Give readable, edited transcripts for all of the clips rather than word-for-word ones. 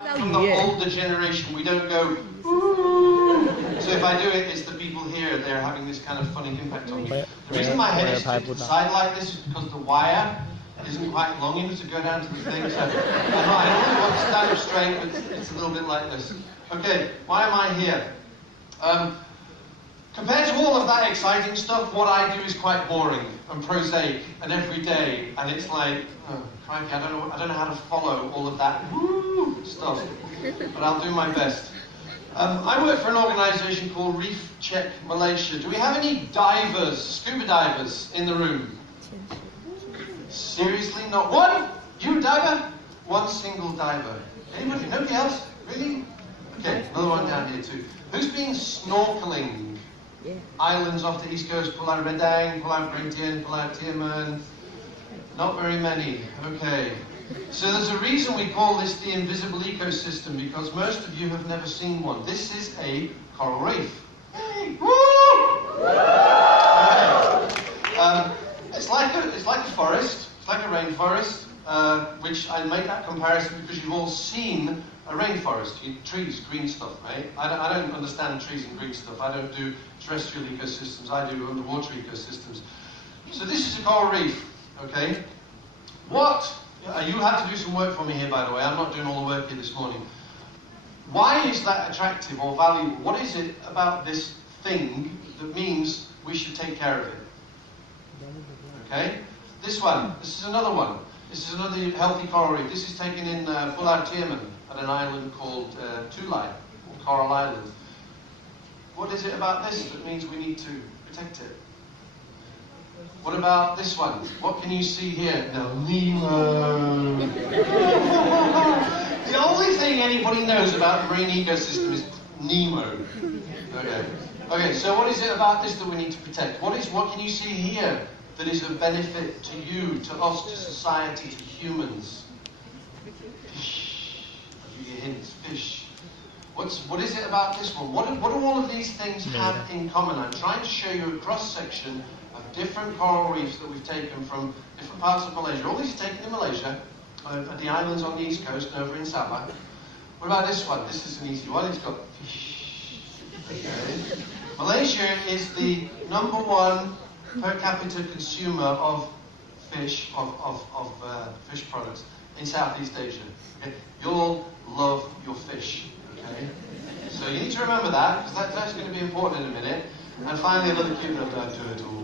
From the older generation, we don't go, ooh. So if I do it, it's the people here, they're having this kind of funny impact on me. The reason my head is to the side like this is because the wire isn't quite long enough to go down to the thing. So I don't want to stand up straight, but it's a little bit like this. Okay, why am I here? Compared to all of that exciting stuff, what I do is quite boring and prosaic and everyday, and it's like, oh, crikey, I don't know how to follow all of that woo stuff, but I'll do my best. I work for an organisation called Reef Check Malaysia. Do we have any divers, scuba divers, in the room? Seriously, not one? You a diver? One single diver. Anybody? Nobody else? Really? Okay, another one down here too. Who's been snorkeling? Yeah. Islands off the east coast, pull out Redang, pull out Great Dane, pull out Tierman. Not very many. Okay. So there's a reason we call this the invisible ecosystem, because most of you have never seen one. This is a coral reef. Hey. Woo! Okay. It's like a forest. It's like a rainforest, which I make that comparison because you've all seen a rainforest, trees, green stuff, right? I don't understand trees and green stuff. I don't do terrestrial ecosystems. I do underwater ecosystems. So this is a coral reef, okay? You had to do some work for me here, by the way. I'm not doing all the work here this morning. Why is that attractive or valuable? What is it about this thing that means we should take care of it? Okay? This is another one. This is another healthy coral reef. This is taken in Pulau Tierman at an island called Tulai, or Coral Island. What is it about this that means we need to protect it? What about this one? What can you see here? Now, Nemo. The only thing anybody knows about the marine ecosystem is Nemo. Okay, so what is it about this that we need to protect? What can you see here that is of benefit to you, to us, to society, to humans? Fish. I'll give you hints. Fish. What is it about this one? What do all of these things have in common? I'm trying to show you a cross-section of different coral reefs that we've taken from different parts of Malaysia. All these are taken in Malaysia, at the islands on the east coast and over in Sabah. What about this one? This is an easy one. It's got fish. Okay. Malaysia is the #1 per capita consumer of fish, of fish products in Southeast Asia. Okay? You all love your fish. Okay? So you need to remember that, because that's going to be important in a minute. And finally, another cute little turtle.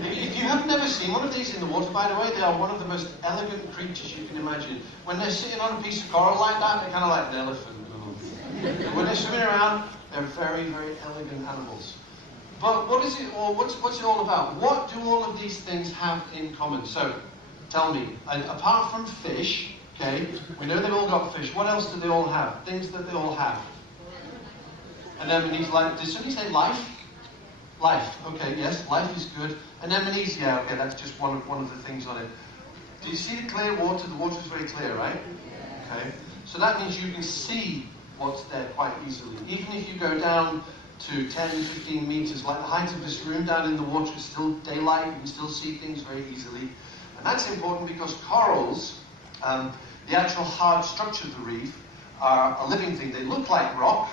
If you have never seen one of these in the water, by the way, they are one of the most elegant creatures you can imagine. When they're sitting on a piece of coral like that, they're kind of like an elephant. When they're swimming around, they're very, very elegant animals. But what is it all? What's it all about? What do all of these things have in common? So, tell me, apart from fish, okay, we know they've all got fish. What else do they all have? Things that they all have. Anemones, did somebody say life? Life, okay, yes, life is good. Anemones, yeah, okay, that's just one of the things on it. Do you see the clear water? The water is very clear, right? Okay, so that means you can see what's there quite easily. Even if you go down to 10, 15 meters, like the height of this room, down in the water, it's still daylight, you can still see things very easily. And that's important because corals, the actual hard structure of the reef, are a living thing. They look like rock,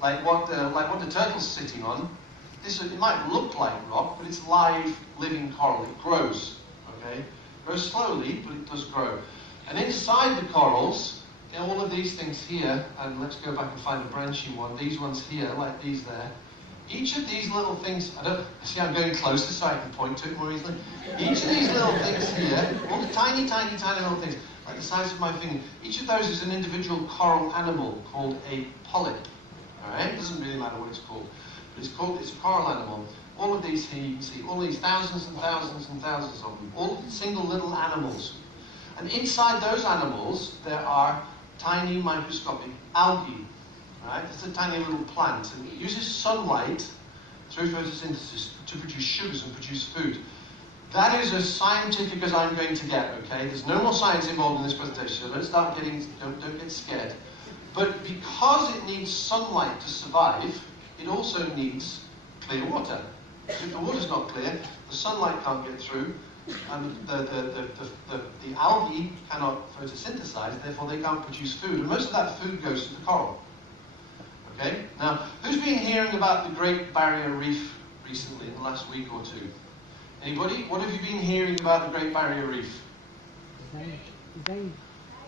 like what the turtle's sitting on. It might look like rock, but it's live, living coral. It grows, okay? It grows slowly, but it does grow. And inside the corals, all of these things here, and let's go back and find a branching one, these ones here, like these there, each of these little things, I'm going closer so I can point to it more easily. Each of these little things here, all the tiny, tiny, tiny little things, like the size of my finger, each of those is an individual coral animal called a polyp. Alright? It doesn't really matter what it's called. But it's a coral animal. All of these here, you can see all these thousands and thousands and thousands of them, all single little animals. And inside those animals, there are tiny microscopic algae. Right? It's a tiny little plant, and it uses sunlight through photosynthesis to produce sugars and produce food. That is as scientific as I'm going to get, okay? There's no more science involved in this presentation, so don't get scared. But because it needs sunlight to survive, it also needs clear water. So if the water's not clear, the sunlight can't get through, and the algae cannot photosynthesize, therefore they can't produce food, and most of that food goes to the coral. Okay? Now, who's been hearing about the Great Barrier Reef recently, in the last week or two? Anybody? What have you been hearing about the Great Barrier Reef?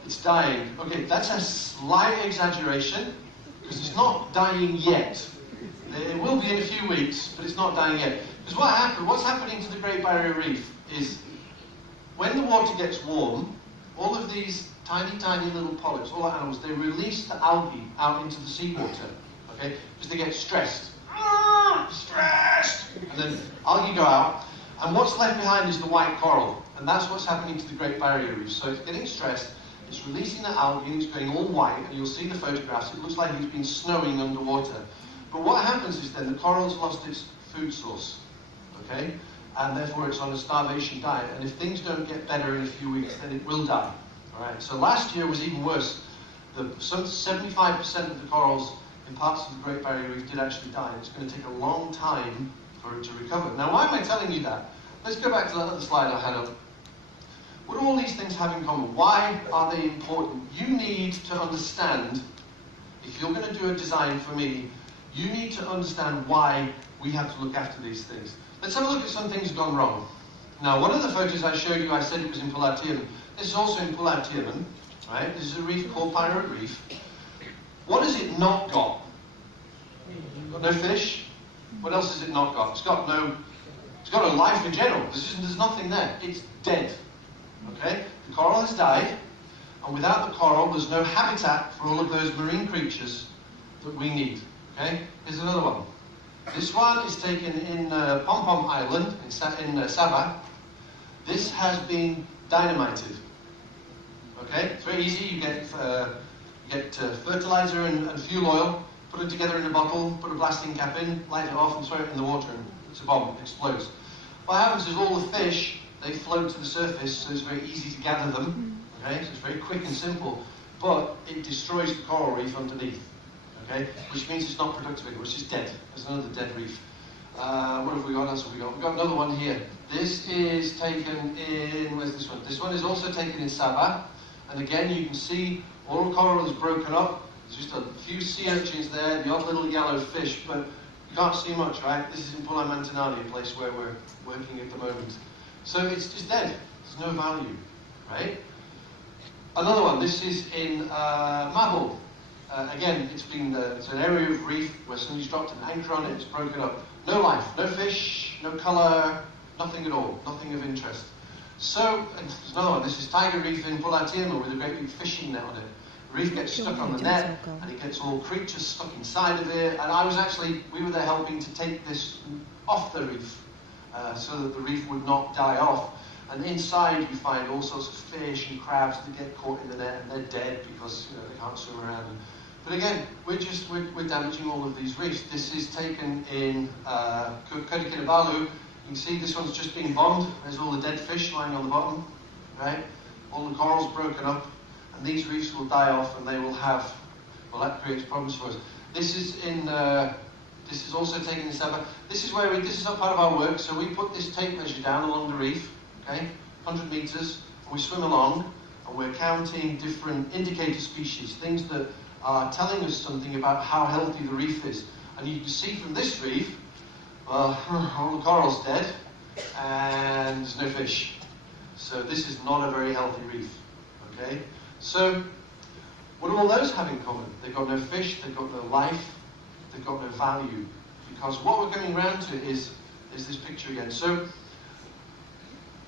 It's dying. Okay, that's a slight exaggeration, because it's not dying yet. It will be in a few weeks, but it's not dying yet. Because what's happening to the Great Barrier Reef is, when the water gets warm, all of these tiny, tiny little polyps, all the animals, they release the algae out into the seawater, okay? Because they get stressed. Stressed! And then algae go out, and what's left behind is the white coral. And that's what's happening to the Great Barrier Reef. So it's getting stressed, it's releasing the algae, and it's going all white, and you'll see the photographs. It looks like it's been snowing underwater. But what happens is then the coral's lost its food source, okay? And therefore it's on a starvation diet. And if things don't get better in a few weeks, then it will die. All right? So last year was even worse. Some 75% of the corals in parts of the Great Barrier Reef did actually die. It's going to take a long time for it to recover. Now, why am I telling you that? Let's go back to that other slide I had up. What do all these things have in common? Why are they important? You need to understand, if you're going to do a design for me, you need to understand why we have to look after these things. Let's have a look at some things gone wrong. Now, one of the photos I showed you, I said it was in Pulau Tiaman. This is also in Pulau Tiaman, right? This is a reef called Pirate Reef. What has it not got? Got no fish? What else has it not got? It's got no life in general. There's nothing there. It's dead. Okay? The coral has died, and without the coral, there's no habitat for all of those marine creatures that we need. Okay? Here's another one. This one is taken in Pom Pom Island in Sabah. This has been dynamited. Okay? It's very easy. You get fertilizer and fuel oil, put it together in a bottle, put a blasting cap in, light it off, and throw it in the water, and it's a bomb. It explodes. What happens is all the fish, they float to the surface, so it's very easy to gather them. Okay? So it's very quick and simple, but it destroys the coral reef underneath. Okay? Which means it's not productive anymore, it's just dead. There's another dead reef. What have we got? What else have we got? We've got another one here. This is taken in, where's this one? This one is also taken in Sabah. And again, you can see all the coral is broken up. There's just a few sea urchins there, the odd little yellow fish, but you can't see much, right? This is in Pulau Mantanani, a place where we're working at the moment. So it's just dead. There's no value, right? Another one, this is in Mabul. Again, it's an area of reef where somebody's dropped an anchor on it, it's broken up. No life, no fish, no colour, nothing at all, nothing of interest. So, there's another one, this is Tiger Reef in Pulau Tiaman with a great big fishing net on it. The reef gets stuck on the net, and it gets all creatures stuck inside of it, and we were there helping to take this off the reef, so that the reef would not die off. And inside you find all sorts of fish and crabs that get caught in the net, and they're dead because they can't swim around. But again, we're damaging all of these reefs. This is taken in Kota Kinabalu. You can see this one's just been bombed. There's all the dead fish lying on the bottom, right? All the corals broken up, and these reefs will die off, and they will have, well, that creates problems for us. This is also taken in Sabah. This is not part of our work, so we put this tape measure down along the reef, okay, 100 meters, and we swim along, and we're counting different indicator species, things that are telling us something about how healthy the reef is. And you can see from this reef, well, all the coral's dead, and there's no fish. So this is not a very healthy reef, okay? So, what do all those have in common? They've got no fish, they've got no life, they've got no value. Because what we're coming around to is this picture again. So,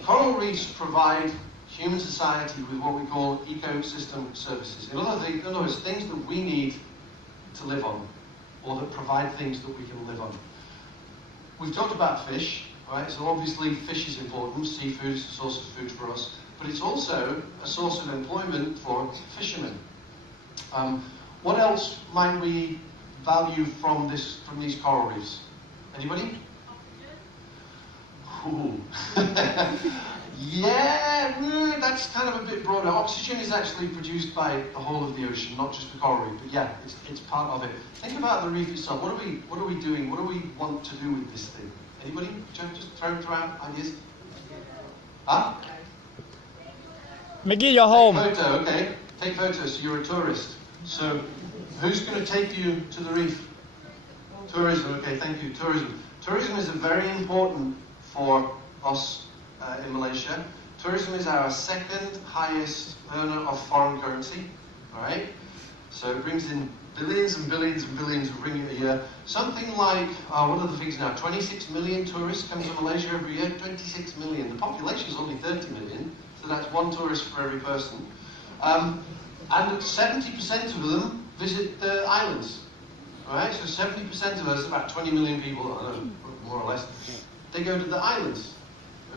coral reefs provide human society with what we call ecosystem services. In other words, things that we need to live on, or that provide things that we can live on. We've talked about fish, right? So obviously fish is important, seafood is a source of food for us, but it's also a source of employment for fishermen. What else might we value from these coral reefs? Anybody? Ooh. Yeah, that's kind of a bit broader. Oxygen is actually produced by the whole of the ocean, not just the coral reef. But yeah, it's part of it. Think about the reef itself. What are we doing? What do we want to do with this thing? Anybody? Just throw out ideas. Huh? McGee, you're home. Take photo, okay. Take photos, so you're a tourist. So, who's going to take you to the reef? Tourism, okay, thank you. Tourism. Tourism is very important for us in Malaysia. Tourism is our second highest earner of foreign currency, all right? So it brings in billions and billions and billions of ringgit a year. Something like, what are the figures now? 26 million tourists come to Malaysia every year. 26 million. The population is only 30 million, so that's one tourist for every person. And 70% of them visit the islands. All right, so 70% of us, about 20 million people, I don't know, more or less, they go to the islands.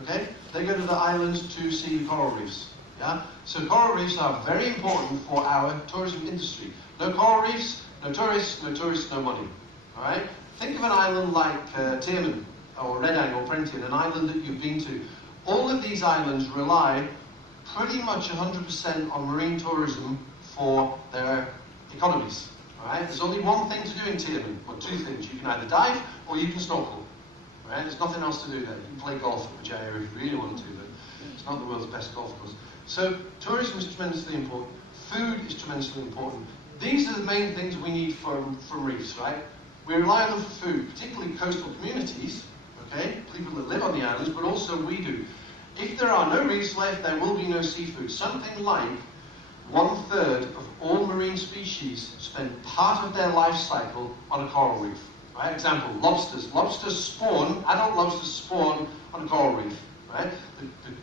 Okay? They go to the islands to see the coral reefs. Yeah? So coral reefs are very important for our tourism industry. No coral reefs, no tourists, no money. Alright? Think of an island like Tioman, or Redang, or Perhentian, an island that you've been to. All of these islands rely pretty much 100% on marine tourism for their economies. Alright? There's only one thing to do in Tioman, or two things. You can either dive, or you can snorkel. Right? There's nothing else to do there. You can play golf at Vijaya if you really want to, but it's not the world's best golf course. So tourism is tremendously important. Food is tremendously important. These are the main things we need from reefs, right? We rely on them for food, particularly coastal communities, okay? People that live on the islands, but also we do. If there are no reefs left, there will be no seafood. Something like 1/3 of all marine species spend part of their life cycle on a coral reef. Right? Example, lobsters. Lobsters spawn, adult lobsters spawn on a coral reef. Right?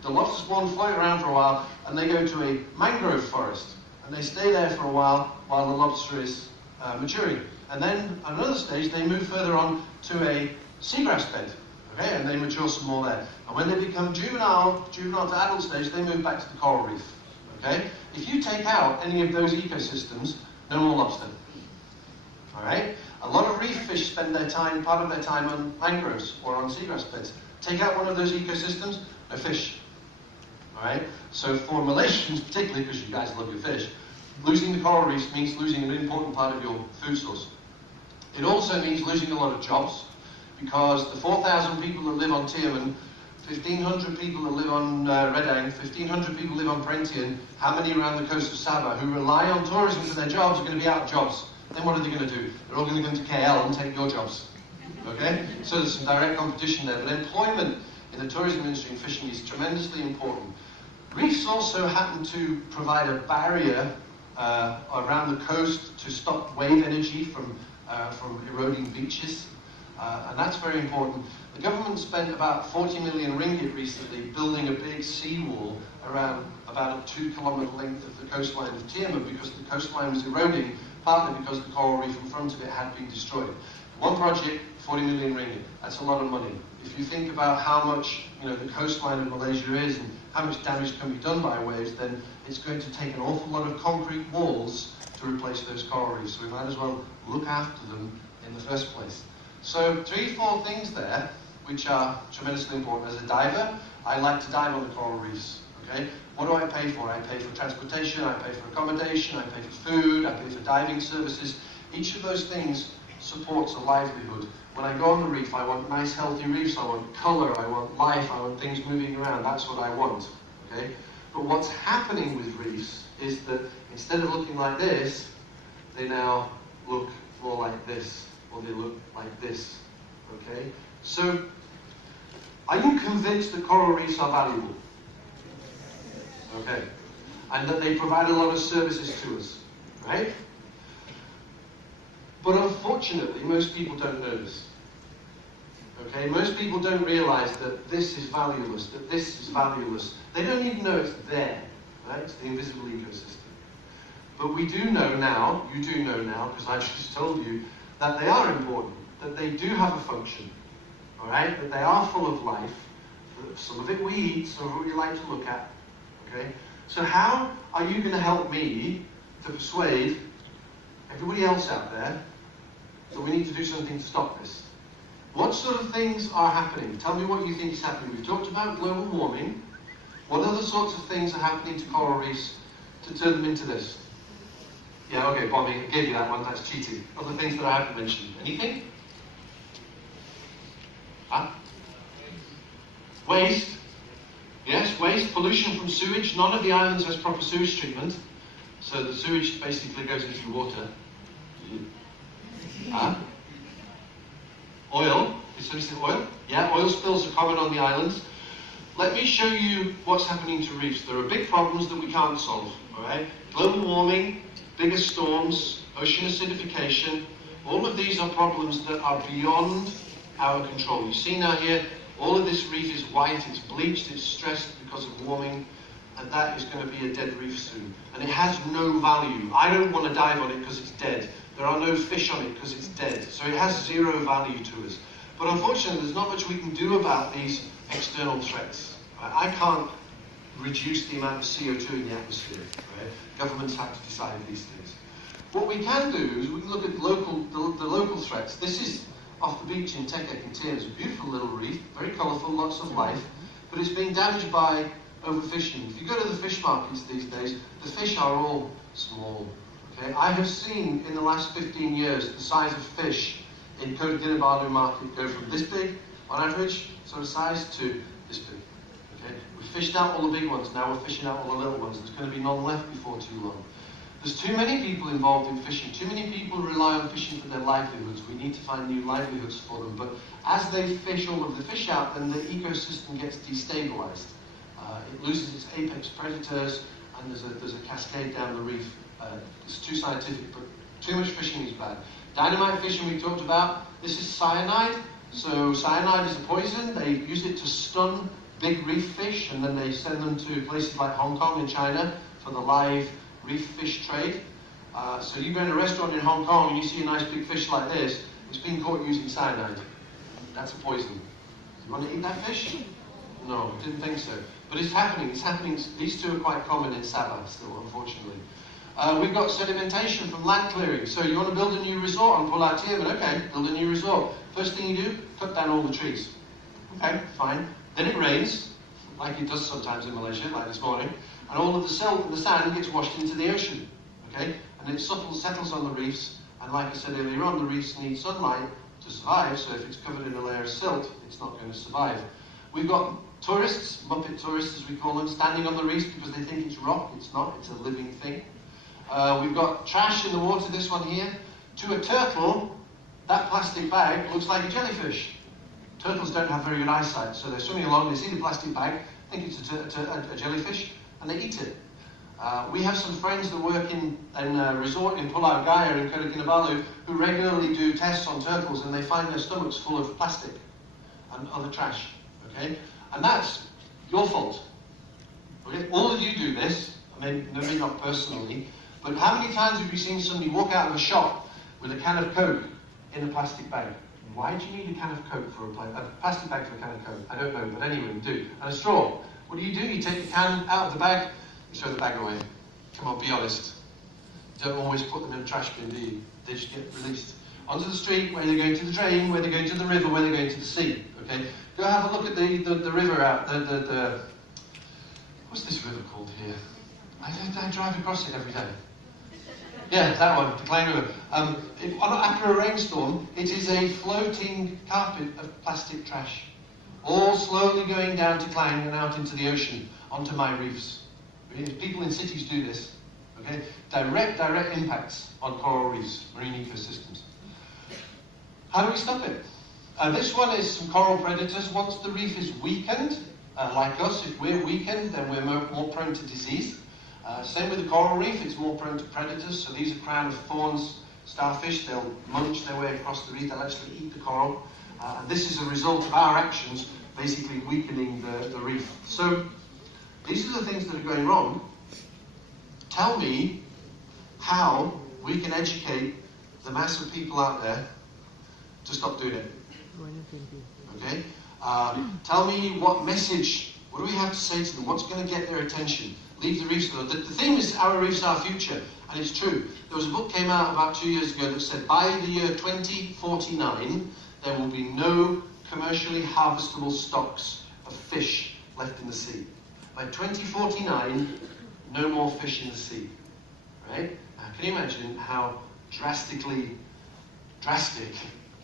The lobster spawn float around for a while, and they go to a mangrove forest. And they stay there for a while the lobster is maturing. And then at another stage, they move further on to a seagrass bed. Okay? And they mature some more there. And when they become juvenile to adult stage, they move back to the coral reef. Okay? If you take out any of those ecosystems, no more lobster. Alright? A lot of reef fish spend part of their time on mangroves or on seagrass beds. Take out one of those ecosystems, no fish. Alright? So for Malaysians particularly, because you guys love your fish, losing the coral reefs means losing an important part of your food source. It also means losing a lot of jobs, because the 4,000 people that live on Tioman, 1,500 people that live on Redang, 1,500 people live on Perhentian, how many around the coast of Sabah who rely on tourism for their jobs are going to be out of jobs? Then what are they going to do? They're all going to go to KL and take your jobs. Okay? So there's some direct competition there. But employment in the tourism industry and fishing is tremendously important. Reefs also happen to provide a barrier around the coast to stop wave energy from eroding beaches. And that's very important. The government spent about 40 million ringgit recently building a big seawall around about a 2-kilometre length of the coastline of Tioman, because the coastline was eroding, partly because the coral reef in front of it had been destroyed. One project, 40 million ringgit. That's a lot of money. If you think about how much the coastline of Malaysia is and how much damage can be done by waves, then it's going to take an awful lot of concrete walls to replace those coral reefs. So we might as well look after them in the first place. So 3-4 things there, which are tremendously important. As a diver, I like to dive on the coral reefs. Okay? What do I pay for? I pay for transportation, I pay for accommodation, I pay for food, I pay for diving services. Each of those things supports a livelihood. When I go on the reef, I want nice, healthy reefs, I want colour, I want life, I want things moving around. That's what I want. Okay? But what's happening with reefs is that instead of looking like this, they now look more like this, or they look like this. Okay? So, are you convinced that coral reefs are valuable? Okay. And that they provide a lot of services to us, right? But unfortunately, most people don't know this. Okay? Most people don't realize that this is valueless, that this is valueless. They don't even know it's there, right? It's the invisible ecosystem. But we do know now, you do know now, because I just told you, that they are important, that they do have a function, all right? That they are full of life. Some of it we eat, some of it we like to look at. Okay? So how are you going to help me to persuade everybody else out there that we need to do something to stop this? What sort of things are happening? Tell me what you think is happening. We've talked about global warming. What other sorts of things are happening to coral reefs to turn them into this? Yeah, okay, Bobby, I gave you that one. That's cheating. Other things that I haven't mentioned. Anything? Huh? Waste? Yes, waste, pollution from sewage. None of the islands has proper sewage treatment. So the sewage basically goes into your water. Huh? Oil. Is somebody say oil? Yeah, oil spills are common on the islands. Let me show you what's happening to reefs. There are big problems that we can't solve. All right? Global warming, bigger storms, ocean acidification. All of these are problems that are beyond our control. You see now here, all of this reef is white, it's bleached, it's stressed because of warming, and that is going to be a dead reef soon. And it has no value. I don't want to dive on it because it's dead. There are no fish on it because it's dead. So it has zero value to us. But unfortunately, there's not much we can do about these external threats. I can't reduce the amount of CO2 in the atmosphere. Right? Governments have to decide these things. What we can do is we can look at the local threats. This is off the beach in Tekek and Tir. It's a beautiful little reef, very colourful, lots of life, but it's being damaged by overfishing. If you go to the fish markets these days, the fish are all small. Okay? I have seen in the last 15 years the size of fish in Kota Kinabalu market go from this big, on average, sort of size, to this big. Okay? We fished out all the big ones, now we're fishing out all the little ones. There's going to be none left before too long. There's too many people involved in fishing. Too many people rely on fishing for their livelihoods. We need to find new livelihoods for them. But as they fish all of the fish out, then the ecosystem gets destabilized. It loses its apex predators, and there's a cascade down the reef. It's too scientific, but too much fishing is bad. Dynamite fishing we talked about. This is cyanide. So cyanide is a poison. They use it to stun big reef fish, and then they send them to places like Hong Kong and China for the live reef fish trade. So you go in a restaurant in Hong Kong and you see a nice big fish like this, it's been caught using cyanide. That's a poison. You want to eat that fish? No, didn't think so. But it's happening, it's happening. These two are quite common in Sabah still, unfortunately. We've got sedimentation from land clearing. So you want to build a new resort on Pulau Tioman? Okay, build a new resort. First thing you do, cut down all the trees. Okay, fine. Then it rains, like it does sometimes in Malaysia, like this morning. And all of the silt and the sand gets washed into the ocean, okay? And it settles on the reefs, and like I said earlier on, the reefs need sunlight to survive, so if it's covered in a layer of silt, it's not going to survive. We've got tourists, Muppet tourists as we call them, standing on the reefs because they think it's rock. It's not, it's a living thing. We've got trash in the water, this one here. To a turtle, that plastic bag looks like a jellyfish. Turtles don't have very good eyesight, so they're swimming along, they see the plastic bag, think it's a jellyfish, and they eat it. We have some friends that work in a resort in Pulau Gaya in Kota Kinabalu who regularly do tests on turtles, and they find their stomachs full of plastic and other trash. Okay, and that's your fault. Okay? All of you do this. Maybe not personally, but how many times have you seen somebody walk out of a shop with a can of Coke in a plastic bag? Why do you need a can of Coke for a plastic bag for a can of Coke? I don't know, but anyway, you do. And a straw. What do? You take the can out of the bag, you throw the bag away. Come on, be honest. You don't always put them in a trash bin, do you? They just get released onto the street, where they're going to the drain, where they're going to the river, where they're going to the sea. Okay? Go have a look at the river out, what's this river called here? I drive across it every day. Yeah, that one, the Klein River. After a rainstorm, it is a floating carpet of plastic trash, all slowly going down to Klein and out into the ocean, onto my reefs. People in cities do this. Okay, direct impacts on coral reefs, marine ecosystems. How do we stop it? This one is some coral predators. Once the reef is weakened, like us, if we're weakened, then we're more prone to disease. Same with the coral reef, it's more prone to predators. So these are crown of thorns starfish. They'll munch their way across the reef. They'll actually eat the coral. And this is a result of our actions, basically weakening the reef. So these are the things that are going wrong. Tell me how we can educate the mass of people out there to stop doing it. Okay? Tell me what message, what do we have to say to them? What's going to get their attention? Leave the reefs alone. The theme is our reefs, our future, and it's true. There was a book came out about 2 years ago that said by the year 2049 there will be no commercially harvestable stocks of fish left in the sea. By 2049, no more fish in the sea. Right? Now, can you imagine how drastic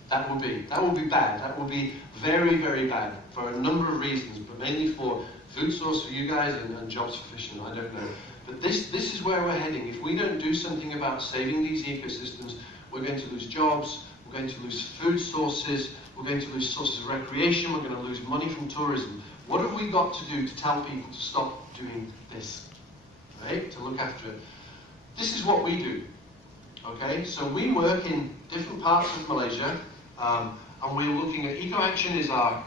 that will be? That will be bad. That will be very, very bad for a number of reasons, but mainly for food source for you guys and jobs for fishermen, I don't know. But this is where we're heading. If we don't do something about saving these ecosystems, we're going to lose jobs, we're going to lose food sources, we're going to lose sources of recreation, we're going to lose money from tourism. What have we got to do to tell people to stop doing this? Right? To look after it. This is what we do. Okay? So we work in different parts of Malaysia, and we're looking at EcoAction is our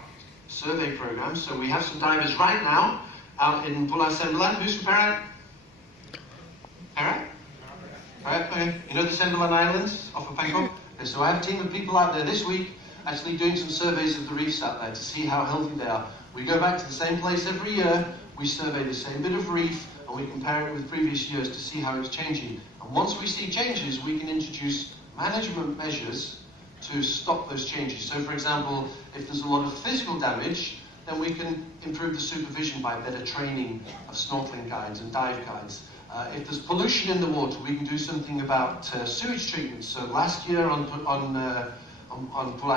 survey program. So we have some divers right now out in Pulau Sembilan. Who's from Perak? Perak? Right, okay. You know the Sembilan Islands off of Bangkok? Okay, so I have a team of people out there this week actually doing some surveys of the reefs out there to see how healthy they are. We go back to the same place every year, we survey the same bit of reef, and we compare it with previous years to see how it's changing. And once we see changes, we can introduce management measures to stop those changes. So for example, if there's a lot of physical damage, then we can improve the supervision by better training of snorkeling guides and dive guides. If there's pollution in the water, we can do something about sewage treatment. So last year on Pulau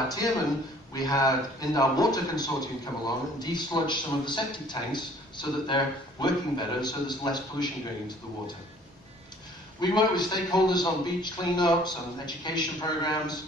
Tioman, we had Indar Water Consortium come along and desludge some of the septic tanks so that they're working better, so there's less pollution going into the water. We work with stakeholders on beach cleanups, on education programs.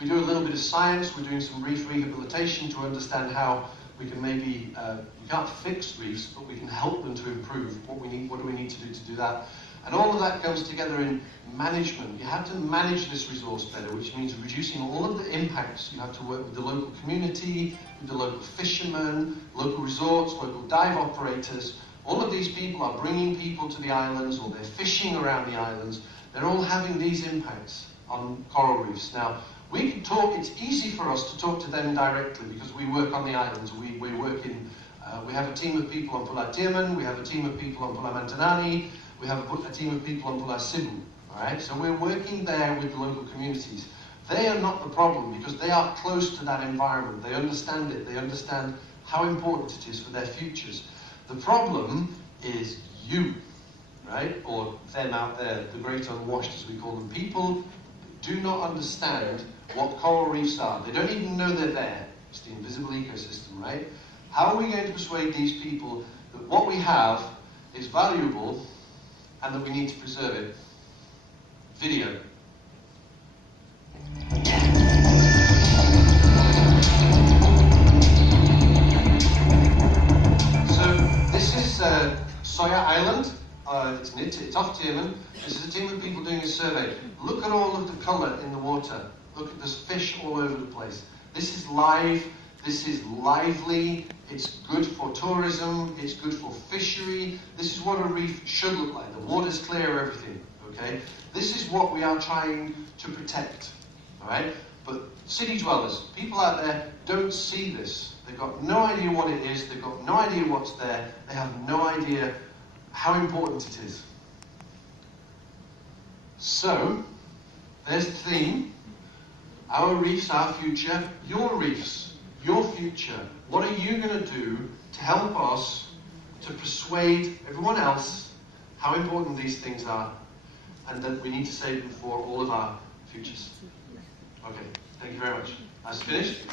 We do a little bit of science. We're doing some reef rehabilitation to understand how we can maybe, we can't fix reefs, but we can help them to improve. What do we need to do that? And all of that comes together in management. You have to manage this resource better, which means reducing all of the impacts. You have to work with the local community, with the local fishermen, local resorts, local dive operators. All of these people are bringing people to the islands, or they're fishing around the islands. They're all having these impacts on coral reefs. Now, we can talk, it's easy for us to talk to them directly because we work on the islands. We work in, we have a team of people on Pulau Tioman, we have a team of people on Pulau Mantanani, we have a team of people on Pulau Sibu. All right? So we're working there with the local communities. They are not the problem because they are close to that environment. They understand it. They understand how important it is for their futures. The problem is you, right? Or them out there, the great unwashed as we call them. People do not understand what coral reefs are. They don't even know they're there. It's the invisible ecosystem, right? How are we going to persuade these people that what we have is valuable and that we need to preserve it? Video. So this is Soya Island. It's off Tioman. This is a team of people doing a survey. Look at all of the colour in the water. Look at, there's fish all over the place. This is live. This is lively. It's good for tourism. It's good for fishery. This is what a reef should look like. The water's clear, everything. Okay? This is what we are trying to protect. All right? But city dwellers, people out there, don't see this. They've got no idea what it is. They've got no idea what's there. They have no idea how important it is. So, there's the theme. Our reefs, our future. Your reefs, your future. What are you going to do to help us to persuade everyone else how important these things are and that we need to save them for all of our futures? Okay, thank you very much. That's finished.